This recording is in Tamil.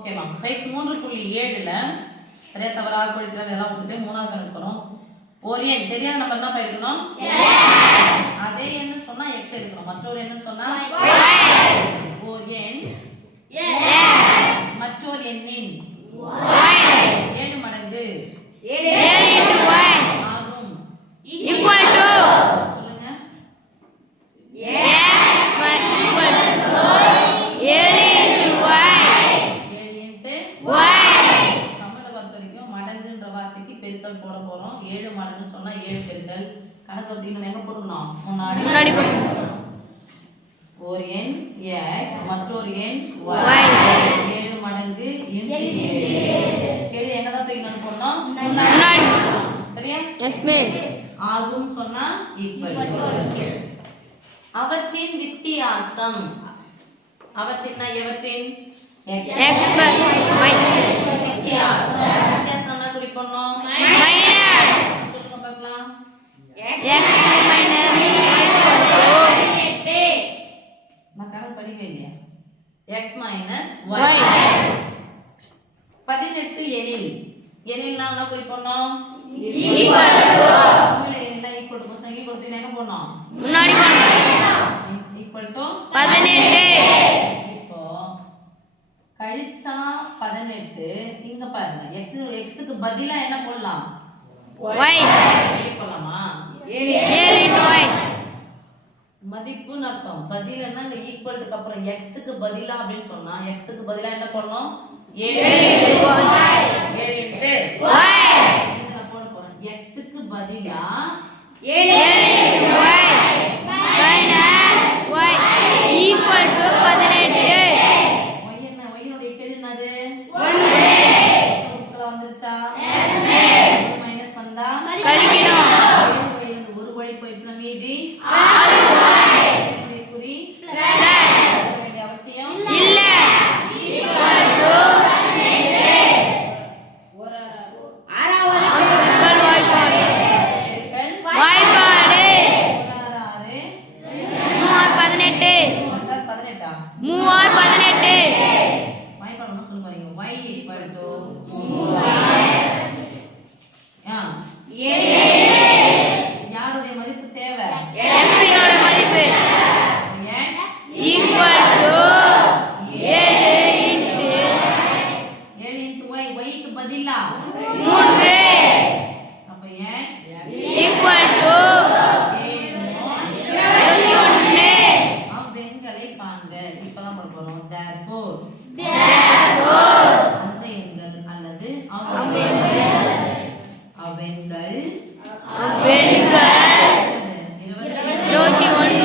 ஓகேமா. பயிற்சி 3.7ல சரியா தவறா குறிப்பிட்ட இதெல்லாம் விட்டுட்டு மூணாவது கணக்கு போறோம். ஒரு எண் தெரியாத நம்பர் என்ன எடுக்கணும்? அதே எண்ணு சொன்னா x எடுக்கணும். மற்றொரு எண்ணு சொன்னா ஒரு எண் மற்றொரு எண்ணின் 7 மடங்கு ஆகும். சொல்லுங்க. மடங்குன்ற வார்த்தைக்கு பெருக்கல் போட போறோம். 7 மடங்குன்னு சொன்னா 7 பெருக்கல். கணக்கு வந்து எங்க போடணும்? முன்னாடி ஒரு எண் x மற்றொரு எண் y 7 மடங்கு இன்டு 7. கேள்வி எங்க தான் தூக்கிட்டு போறோம்? முன்னாடி. சரியா? Yes miss. ஆகும் சொன்னா ஈக்குவல். அவற்றின் வித்தியாசம். அவற்றின்னா எவற்றின்? x y வித்தியாசம். வித்தியாசம்னா குறிப்போம் மைனஸ். சொல்லுங்க பார்க்கலாம். x மைனஸ் y நான் கணக்கு படிக்கவே இல்லையா? x மைனஸ் y 18 எனில். எனில்னா என்ன குறிப்போம்? Equal to. எனில்னா equal to post equal to எங்க போறோம்? முன்னாடி போறோம். Equal to 18. இப்போ கழிச்சா 18 இங்க பாருங்க. x க்கு பதிலா என்ன போடலாம்? y போடலாமா? 7 * y மதிப்புன்னு அர்த்தம். பதிலன்னா இங்க ஈக்குவல்க்கு அப்புறம் x க்கு பதிலா அப்படினு சொன்னா x க்கு பதிலா என்ன போடணும்? 7 * y 7 * y இத நான் போட போறேன். x க்கு பதிலா 7 * y minus y equal to 18. y என்ன? y னுடைய கெழு என்னது? 1. உட்கல வந்துருச்சா? yes miss. மைனஸ் வந்தா கழிக்கணும். y இருந்து ஒரு வழி போயிடுச்சுனா மீதி 6y. இதனுடைய குறி பிளஸ். வேண்டிய அவசியம் இல்ல. equal to 18. ஒரு பெருக்கல் வாய்ப்பாடு. பெருக்கல் வாய்ப்பாடு. 3 18. 3 18. வாய்ப்பாடு என்ன சொல்ல போறீங்க? y equal to 7. யாருடைய மதிப்பு தேவை? x இனோட மதிப்பு. x equal to 7 * y. y க்கு பதிலா 3. அப்ப x equal to 21. அவ்வெண்களை காண்க. இப்பதான் போட போறோம். therefore அந்த எண்கள் அல்லது அவ்வெண்கள் 21